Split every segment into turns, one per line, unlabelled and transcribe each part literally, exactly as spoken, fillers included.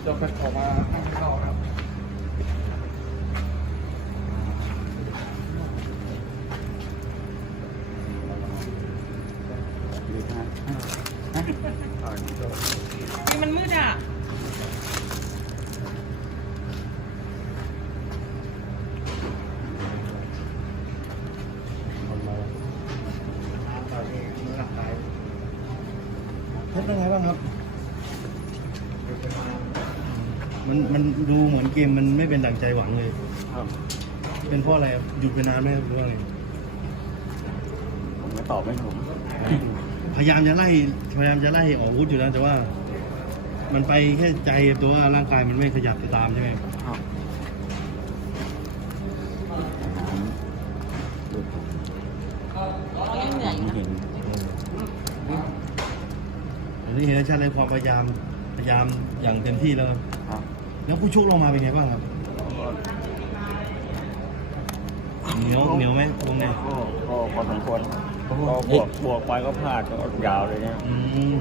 จะเป็นออกมาข้างนอกครับ
นี่มันมืดอ่ะ
เพชรเป็นไงบ้างครับ มันมันดูเหมือนเกมมันไม่เป็นดั่งใจหวังเลย
ครับ
เป็นเพราะอะไรครับหยุดไปนานไหมหรือว่าอะไร
ผมไม่ตอบไม่ถูก
พยายามจะไล่พยายามจะไล่ออกอาวุธอยู่แล้วแต่ว่า มันไปแค่ใจตัวว่าร่างกายมันไม่ขยับตามใช่ไหม
ครับ
เรายังเหนื่อยอยู่นะ
เห็น
อันนี้เห็นได้ชัดเลยความพยายามพยายามอย่างเต็มที่แล้วครับ
ครับ
แล้วผู้ชกเรามาเป็นไงบ้างครับเหนียวเหนียวไหมวงใน
ก็ก็พอสมควรก็บวกบวกไปก็พลาดก็ยาวเลยเนี่ย
อืม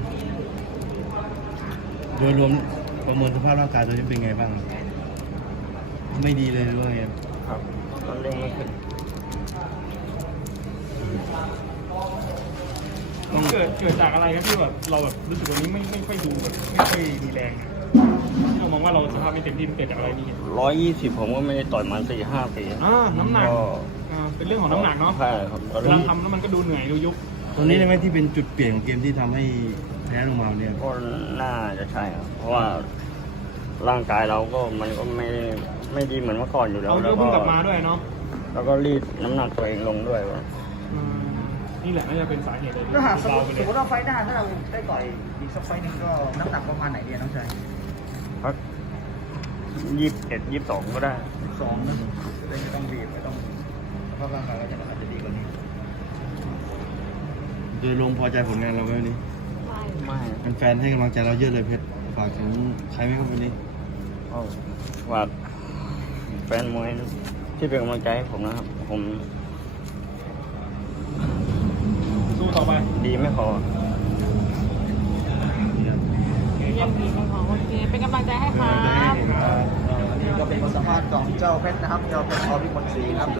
โดยรวมประเมินสภาพร่างกายตัวนี้เป็นไงบ้างครับไม่ดีเลยหรือว่าไง
ครับตอนเร่งไม่ขึ้น
มันเกิดเกิดจากอะไรครับที่แบบเราแบบรู้สึกวันนี้ไม่ไม่ค่อยดูแบบไม่ค่อยมีแรงที่เรามองว่าเราสภาพไม่เต็มที่มันเกิดจากอะไรนี่
ร้อยยี่สิบผมก็ไม่ได้ต่อยมาสี่ห้าปี
อ่าน้ำหนัก
ก็
อ่าเป็นเรื่องของน้ำหนักเนาะ
ใช่ครับตอน
เวลา
นี้
ทำแล้วมันก็ดูเหนื่อยดูยุบ
ตรงนี้ได้ไหมที่เป็นจุดเปลี่ยนของเกมที่ทำให้แพ้ลงมาเนี่ย
ก็น่าจะใช่ครับเพราะว่าร่างกายเราก็มันก็ไม่ไม่ดีเหมือนเมื่อก่อนอยู่แล้ว
เอา
แล้
เย
ว
อะ
ก็
เพิ่งกลับมาด้วยเนาะ
แล้วก็รีดน้ำหนักตัวเองลงด้วย
อืมนี่แหละน่าจะเป็นสาเหตุเลย
ถ้าหากสมม
เบา
ติ
ไป
ส
เล
ม
ย
มติว่าไฟล์หน้าถ้าเราได้ต่อยอีกสักไฟล์หนึ่งก็น้ำหนักประมาณไหนดีน้องชาย
พักยี่สิบเอ็ดยี่สิบสองก็ได้
สองนะจะได้ไม่ต้องบีบไม่ต้องสภาพร่างกายก็จะอาจจะดีกว่านี้
โดยรวมพอใจผลงานเราไหมวันนี้
ไม่
แฟนๆให้กำลังใจเราเยอะเลยเพชรฝากถึงใครไหมครับวันนี้
ก็ฝากแฟนมวยที่เป็นกำลังใจให้ผมนะครับ ผม
สู้ต่อไป
ดีไม่พอ
เยี่ยมดีของโอเคเป็นกำลังใจให้ครับ
อันนี้ก็เป็นบทสัมภาษณ์ของเจ้าเพชรนะครับเจ้าเพชรอภิมลศรีครับ